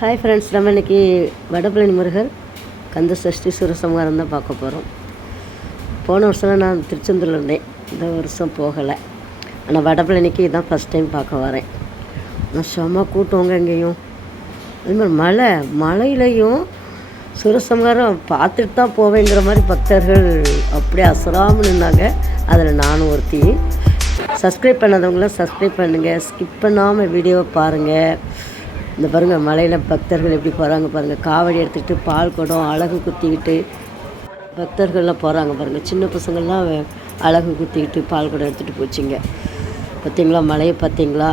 Hi friends நம்ம இன்றைக்கி வடபழனி முருகர் கந்த சஷ்டி சுரசம்ஹாரம் தான் பார்க்க போகிறோம் போன வருஷம் நான் திருச்செந்தூரில் இருந்தேன். இந்த வருஷம் போகலை. ஆனால் வடபழனிக்கு இதான் ஃபஸ்ட் டைம் பார்க்க வரேன். நான் செம்ம கூட்டவங்க எங்கேயும் அது மாதிரி மலை மலையிலையும் சுரசம்ஹாரம் பார்த்துட்டு தான் போவேங்கிற மாதிரி பக்தர்கள் அப்படியே அசராமல் நின்னாங்க. அதில் நானும் ஒருத்தி. சப்ஸ்கிரைப் பண்ணாதவங்களாம் சப்ஸ்கிரைப் பண்ணுங்கள் ஸ்கிப் பண்ணாமல் வீடியோவை பாருங்கள் இந்த பாருங்கள் மலையில் பக்தர்கள் எப்படி போகிறாங்க பாருங்கள் காவடி எடுத்துக்கிட்டு பால் குடம் அழகு குத்திக்கிட்டு பக்தர்கள்லாம் போகிறாங்க பாருங்கள் சின்ன பசங்கள்லாம் அழகு குத்திக்கிட்டு பால் குடம் எடுத்துகிட்டு போச்சுங்க. பார்த்தீங்களா மலையை பார்த்தீங்களா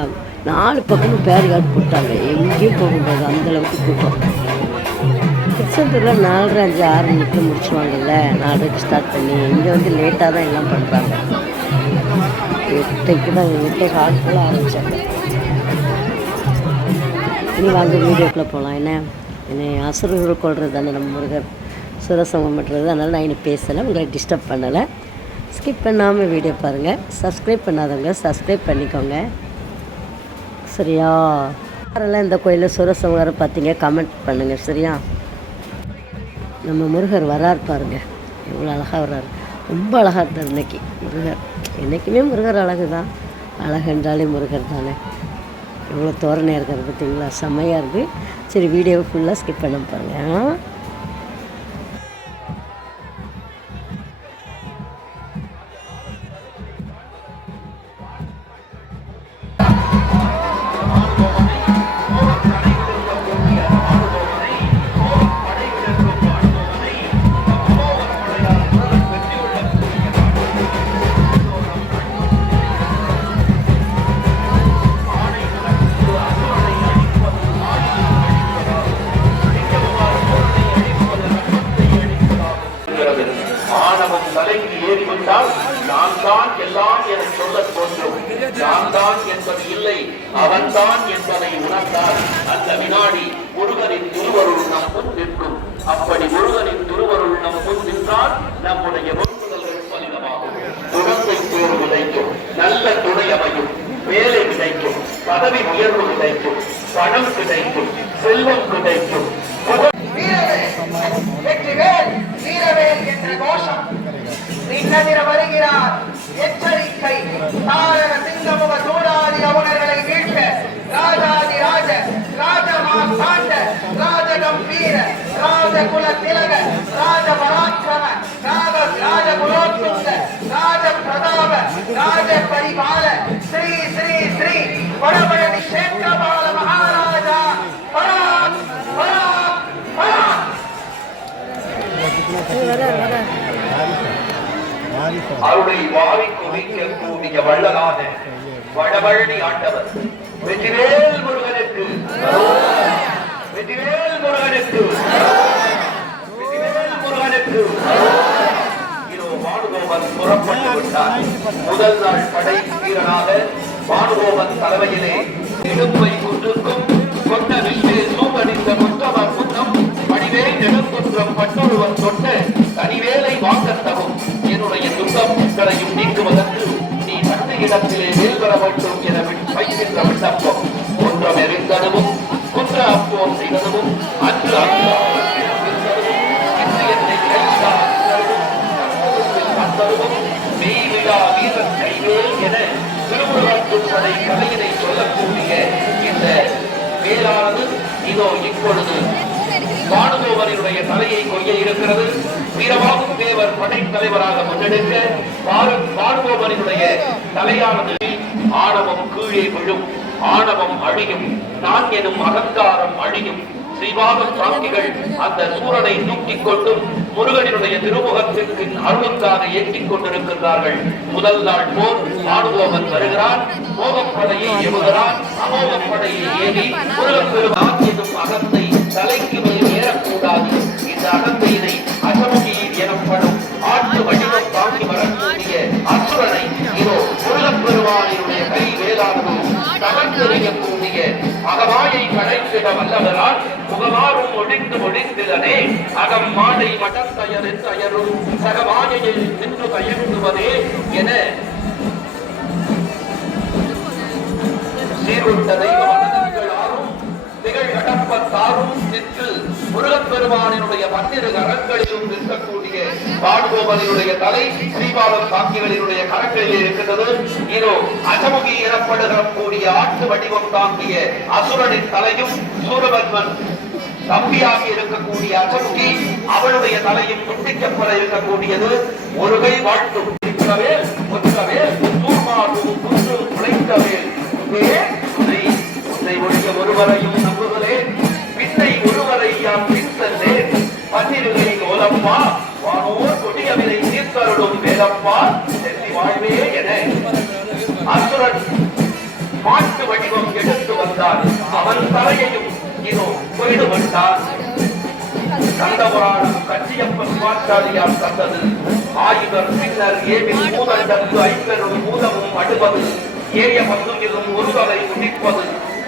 நாலு பக்கமும் பேரிகார்டு போட்டாங்க. எங்கேயும் போக முடியாது அந்தளவுக்கு கூட்டம். திருச்செந்தூரில் நாலரை அஞ்சு ஆறு மணிக்கு முடிச்சுவாங்கல்ல நாலரைக்கு ஸ்டார்ட் பண்ணி இங்கே வந்து லேட்டாக தான் எல்லாம் பண்ணுறாங்க எட்டைக்கு தான் எட்டை காலத்தில் ஆரம்பித்தாங்க இனி வாங்க வீடியோக்குள்ளே போகலாம் என்ன? என்னை அசுரர்கள் கொள்வது தானே நம்ம முருகர். சுரசமம் பண்ணுறது அதனால் நான் இன்னும் பேசலை. உங்களை டிஸ்டர்ப் பண்ணலை. ஸ்கிப் பண்ணாமல் வீடியோ பாருங்கள் சப்ஸ்கிரைப் பண்ணாதவங்க சப்ஸ்கிரைப் பண்ணிக்கோங்க. சரியா? யாரெல்லாம் இந்த கோயிலில் சுரசம்ஹாரம் பார்த்தீங்க கமெண்ட் பண்ணுங்கள் சரியா? நம்ம முருகர் வரார் பாருங்க. எவ்வளோ அழகாக வர்றாரு. ரொம்ப அழகாக இருந்தார் இன்றைக்கி முருகர். என்றைக்குமே முருகர் அழகு தான் அழகென்றாலே முருகர் தானே. எவ்வளோ தோரணையாக இருக்கிறது பார்த்தீங்களா? செம்மையாக இருக்குது சரி வீடியோவை ஃபுல்லாக ஸ்கிப் பண்ண பாருங்க தான் என்பது இல்லை. அவன்தான் என்பதை உணர்ந்தால் அந்த வினாடி முருகனின் திருவருள் நம் முன் நிற்கும் அப்படி முருகனின் திருவருள் நம் முன் நின்றால் நம்முடைய பலிதமாகும். குழந்தை தேர்வு கிடைக்கும் நல்ல துணை அமையும் வேலை கிடைக்கும் பதவி உயர்வு கிடைக்கும் பணம் கிடைக்கும் செல்வம் கிடைக்கும். வீரவேல் என்ற கோஷம். வருகிறார். எச்சரிக்கை. தாரக சிங்கமுக சூடாதி அவனர்களை மீட்க ராஜாதி ராஜ ராஜமா சாண்ட ராஜ கம்பீர ராஜ குல திலக ராஜ பராக்கிரம ராஜ ராஜ குலோத்துங்க ராஜ பிரதாப ராஜ பரிபால ஸ்ரீ ஸ்ரீ ஸ்ரீ வடபழனி சேத்திரபால மகாராஜா. பராக் பராக் பராக் அருளை வாரி குவிக்க கூடிய வள்ளலான வடபழனி ஆண்டவர். வெற்றிவேல் முருகனுக்கு. வெற்றிவேல் முருகனுக்கு. வெற்றிவேல் முருகனுக்கு. பானுகோபன் புறப்பட்டு விட்டார். முதல் நாள் படை வீரனாக பானுகோபன் தலைமையிலே இடுப்பை குன்றுக்கும் கொண்ட வில்லே சூப்படித்த முத்தம புத்தம் பணிவே நெடுங்குன்றம் பட்டொருவன் தொட்ட தனிவே அனைவரையும் நீக்குவதற்கு நீ தந்தை இடத்திலே வேல்வர வேண்டும் என வைக்கின்ற விண்ணப்பம் குன்றம் எரிந்ததும் குன்ற அப்போம் செய்ததும் அன்று அன்று சொல்லக்கூடிய இந்த வேளானது இதோ இப்பொழுது பானுகோவரினுடைய தலையை கொய்ய இருக்கிறது. வீரவாகும் தேவர் படை தலைவராக முன்னெடுக்க பாரு தலையானது ஆணவம் கீழே விழும். ஆணவம் அழியும். நான் எனும் அகங்காரம் அழியும். ஸ்ரீபாதம் சாங்கிகள் அந்த சூரனை தூக்கிக் கொண்டு முருகனினுடைய திருமுகத்திற்கு அருளுக்காக ஏற்றிக் கொண்டிருக்கின்றார்கள். முதல் நாள் போர் ஆடுவோவன் வருகிறான். மோகப்படையை எவுகிறான். அமோகப்படையை ஏறி முருகன் பெருமான் எனும் அகத்தை தலைக்கு மேல் ஏறக்கூடாது. இந்த அகந்தையினை அசமுகியில் எனப்படும் ஆட்டு வடிவம் தாங்கி வரக்கூடிய அசுரனை இதோ முருகப் பெருமானினுடைய கை வேளாண்மை தகர்த்தெறியக்கூடிய அகமாயை கடைந்திட வல்லவரால் முகமாறும் ஒடிந்து ஒடிந்திலனே அகம் மாடை மடம் தயரின் தயரும் சகமாயையில் நின்று தயங்குவதே என சீருண்ட தெய்வமானது நின்று முருகப்பெருமானினுடைய பன்னிரு கரங்களிலும் நிற்கக்கூடிய தலை ஸ்ரீபாதம் இருக்கின்றது. இதோ எனப்படுகிற கூடிய ஆட்டு வடிவம் தாங்கிய அசுரனின் தலையும் சூரபத்மன் தம்பியாக இருக்கக்கூடிய அஜமுகி அவளுடைய தலையும் துண்டிக்கப்பட இருக்கக்கூடியது. ஒருகை வாழ்த்தும். இருக்கவே ஒற்றவே தூர்மாவும் உழைத்தவே உழைக்கவே ஒழிய ஒருவரையும் நம்புகிறே பின்னை ஒருவரை யான் பின் சென்றேன் பன்னிருகை கோலப்பா. வானோர் கொடியவிலை தீர்த்தருடும் வேலப்பா. செல்லி வாழ்வே என. அசுரன் மாட்டு வடிவம் எடுத்து வந்தான். அவன் தலையையும் இதோ கொய்து விட்டார் கந்தபுராணம் கச்சியப்பன் பாட்டாளியார் தந்தது. ஆயுதர் பின்னர் ஏவில் மூதண்டத்து ஐம்பெரும் மூதமும் அடுவது ஏய பந்துங்கிலும் ஒருவரை முடிப்பது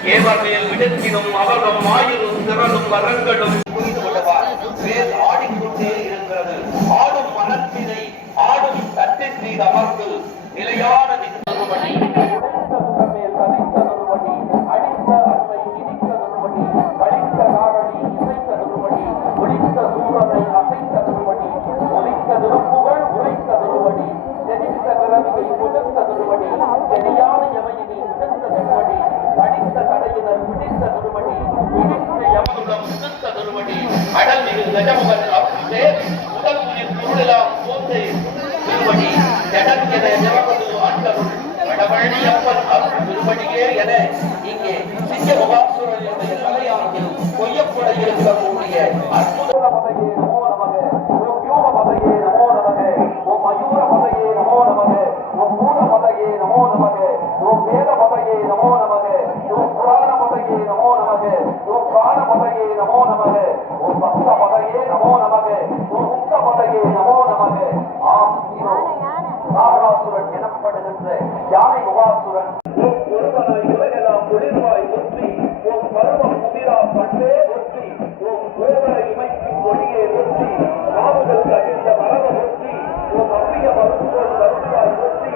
ஏவர் மேல் விடுத்திடும் அவரும் ஆயுளும் திரளும் வரங்களும் புரிந்து கொள்வார் மேல் ஆடிக்கொண்டே இருக்கிறது. ஆடும் மரத்தினை ஆடும் தட்டின் மீது அமர்ந்து நிலையான என இங்கே சிங்க முகாசுரனுடைய தலையானது கொய்யப்பட இருக்கக்கூடிய அற்புத பதையே நமோ நமக. ஓம் யூக பதையே நமோ நமக. ஓம் மயூர பதையே நமோ நமக. ஓம் பூத பதையே நமோ நமக. ஓம் வேத பதையே நமோ நமக. ஓம் புராண பதையே நமோ நமக. ஓம் பிராண பதையே நமோ நமக. ஓம் பக்த பதையே நமோ நமக. ஓம் முக்த பதையே நமோ நமக. ஆம் இதோ. தாராசுரன் எனப்படுகின்ற யானை முகாசுரன். உலகெல்லாம் ஒற்றி உன் பருவம் புதிரா பண்டே ஒற்றி உன் கோவரை இமைக்கு கொடியே ஒற்றி காவுகள் கழிந்த மரப ஒற்றி உன் அவ்விய மருத்துவம் கருத்தாய் ஒற்றி.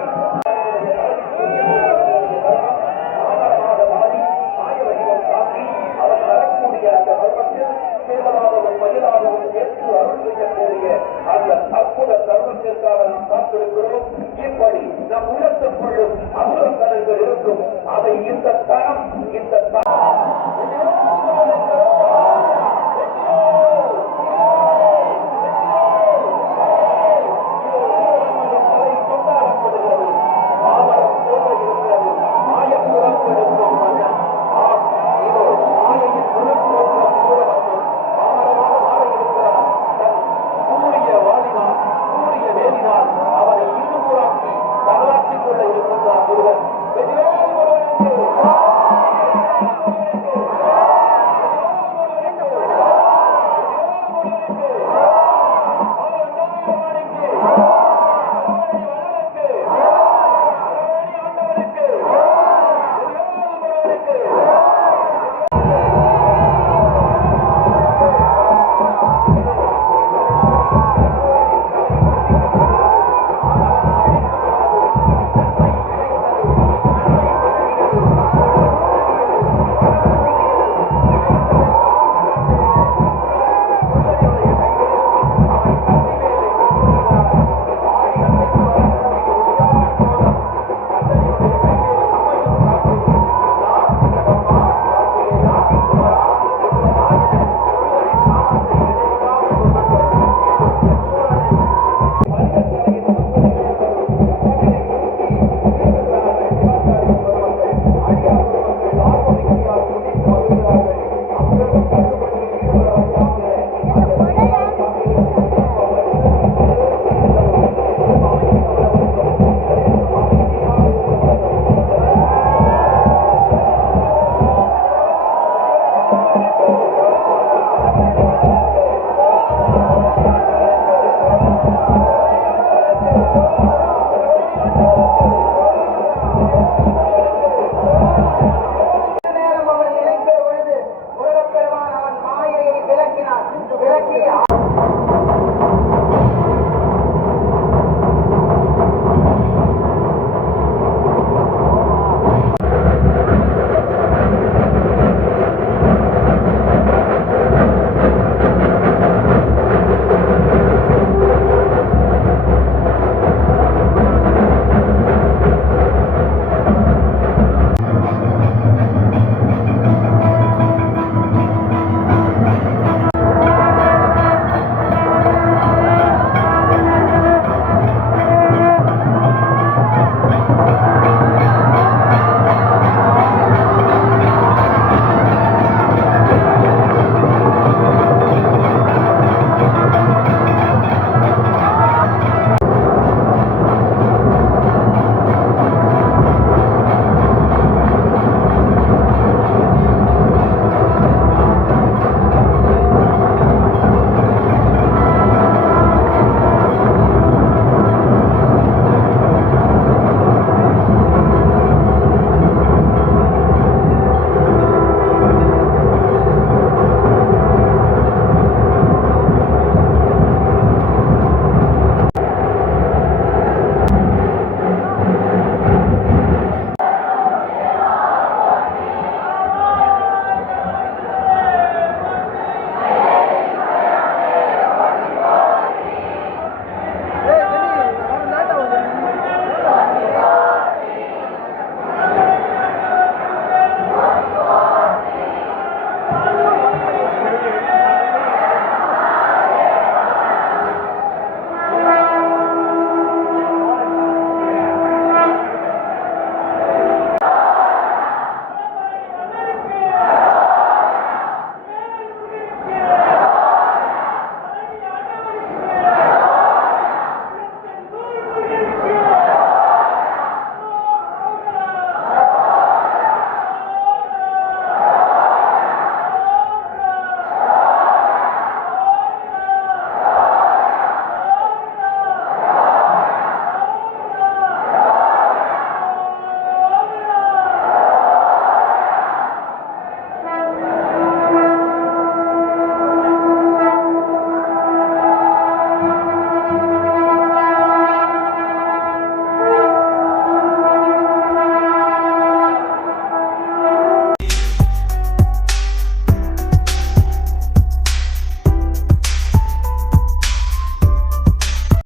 ஆதாரமாக மாறி மாய வடிவம் காட்டி அவன் வரக்கூடிய அந்த தர்மத்தில் சேவலாகவும் மயிலாகவும் ஏற்று அருள் செய்யக்கூடிய அந்த அற்புத தர்மத்திற்காக நாம் காத்திருக்கிறோம் இப்படி நம் உள்ளத்துக்குள்ளும் அசுர இருக்கும். அதை இந்த தரம் இந்த தரம்.